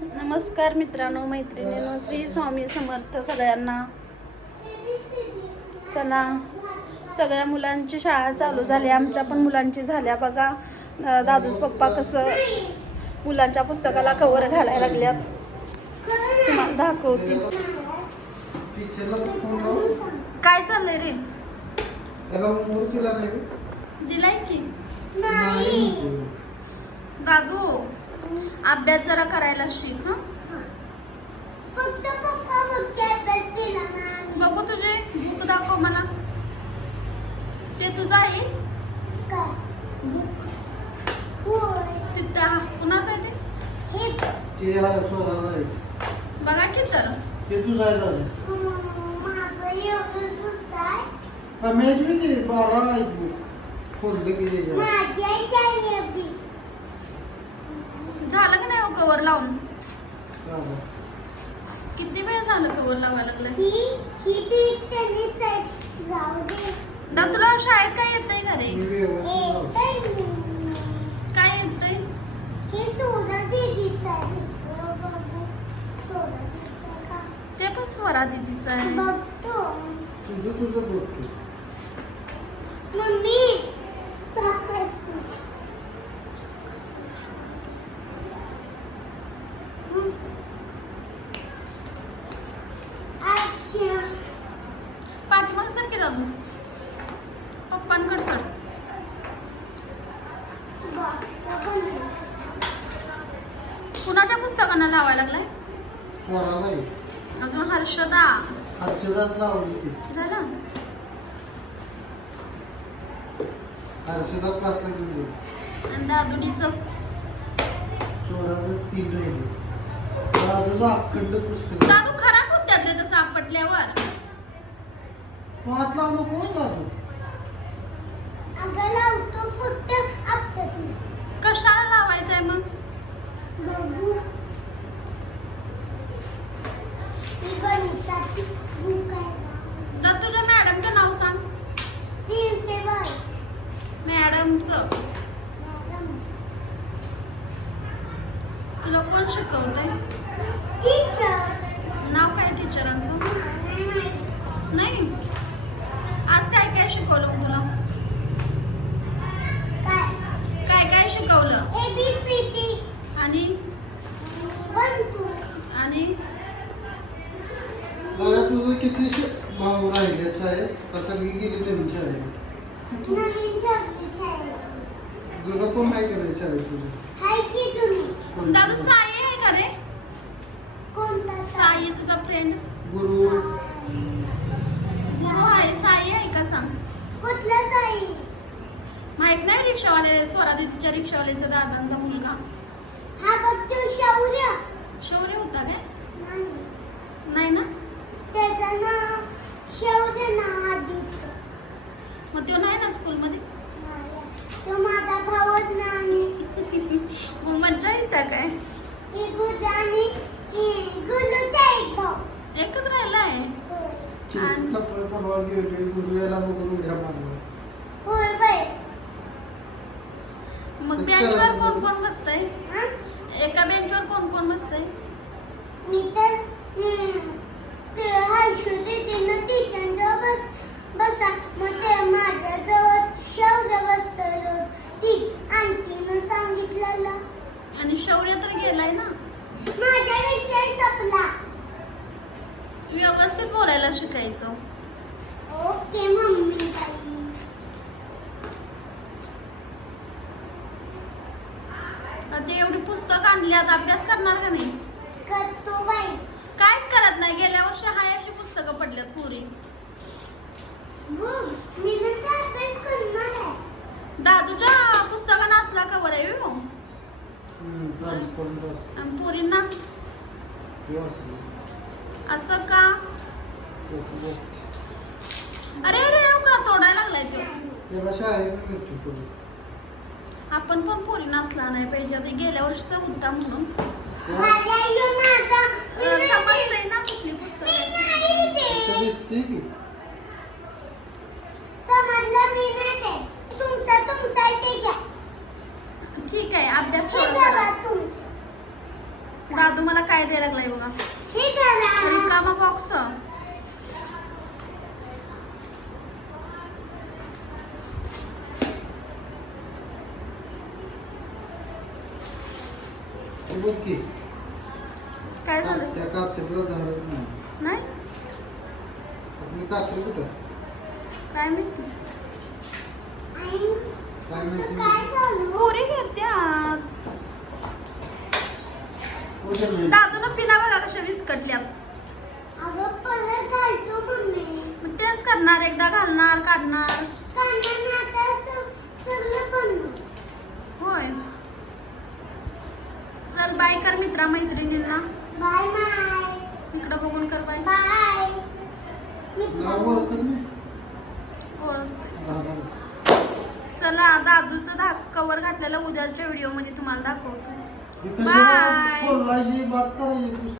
नमस्कार मित्रांनो, मैत्रिणींनो, श्री स्वामी समर्थ सगळ्यांना. चला, सगळ्या मुलांची शाळा चालू झाली, आमच्या पण मुलांची झाल्या बघा. दादूच पप्पा कसं मुलांच्या पुस्तकाला कवर घालायला लागल्यात, तुम्हाला दाखवते. काय चाललंय रे? दिलाय की दादू, अभ्यास जरा करायला शिक. हा, बघू तुझे बुक दाखव मला. ते तुझं आहे तिथं कुणाचं आहे ते? बघा की तर झालं की नाही कवर लावून? किती वेळ झालं कवर लावायला लागलं? दा तुला शाळेत काय येतंय का रे? काय येतंय? ते पण स्वरा दीदीचं आहे. पाठीमाग सर की दादू, पप्पांकडे सर. कुणाच्या पुस्तकांना लावायला लागलाय? अजून हर्षदा झालं. आणि दादुडीचं दादू खराब होत्यात रे तसं आपटल्यावर. कशाला लावायचंय मग? तर तुझ्या मॅडमचं नाव सांग. मॅडमचं तुला कोण शिकवतंय? नाव काय टीचरांचं? नाही. आज काय काय शिकवलं तुला? काय काय शिकवलं? आणि आणि तुझं किती भाऊ राहिले शाळेत? तसं मी गेली नवीन शाळेत. जुनं कोण नाही करायचं शाळेत तुझं? दादू साई आहे का रे? साई तुझा फ्रेंड? गुरु आहे. साई आहे का सांग? माहित नाही? रिक्षावाले, स्वरा दीदीच्या रिक्षावाल्याचा दादांचा मुलगा. शौर्य होता काय? नाही ना. मग तो नाही ना स्कूल मध्ये? मग मज्जा येता काय? एकच राहिलाय. मग बेंचवर कोण कोण बसतंय? एका बेंचवर कोण कोण बसतंय? मी तर बसा, मग ते माझ्याजवळ शौर्य बसतो. ती आणखीन सांगितलेलं. आणि शौर्य तर गेलाय ना. माझा विषय संपला. व्यवस्थित बोलायला शिकायचं. ओके मम्मी ताई. ते एवढी पुस्तक आणल्यात, अभ्यास करणार का नाही? करतो बाई. कायच करत नाही. गेल्या वर्षी हाय अशी पुस्तकं पडल्यात पुरी. मी नंतर अभ्यास करणार आहे. दादूच्या पुस्तकानं असला कवर आहे हो. आणि पोरींना असं का? अरे अरे का तोडायला लागलाय तो. आपण पण पोरींना असला नाही पाहिजे. आता गेल्या वर्षीचा होता म्हणून समजलंय ना कुठली पुस्तक समजलं मी नाही. तुमचा ठीक आहे, अभ्यास हे बघा तुमचं. दादू मला काय द्यायला लागलाय बघा, हे करा. रिकामा बॉक्स. बघ की काय झालं त्या कात्रीला धारच नाही. नाही आपली कात्री कुठं काय माहिती, आई, काय असं माहिती? काय झालं? पोरी घेत्यात. कुठं नाही. दादूला पिना बघा कशा विस्कटल्यात. अगं, परत घालतो मम्मी. मग तेच करणार, एकदा घालणार काढणार. कानानं आता सगळं बनवू. होय, चल बाय कर मित्रा मैत्रिणींना. Bye bye. इकडं बघून कर बाय. बाय. नाव ओळखत नाही. ओळखते. धारा. चला दादूचं कवर घातलेलं उद्याच्या व्हिडिओ मध्ये तुम्हाला दाखवतो. हे कशाला बाय. बोलायची बात करायची.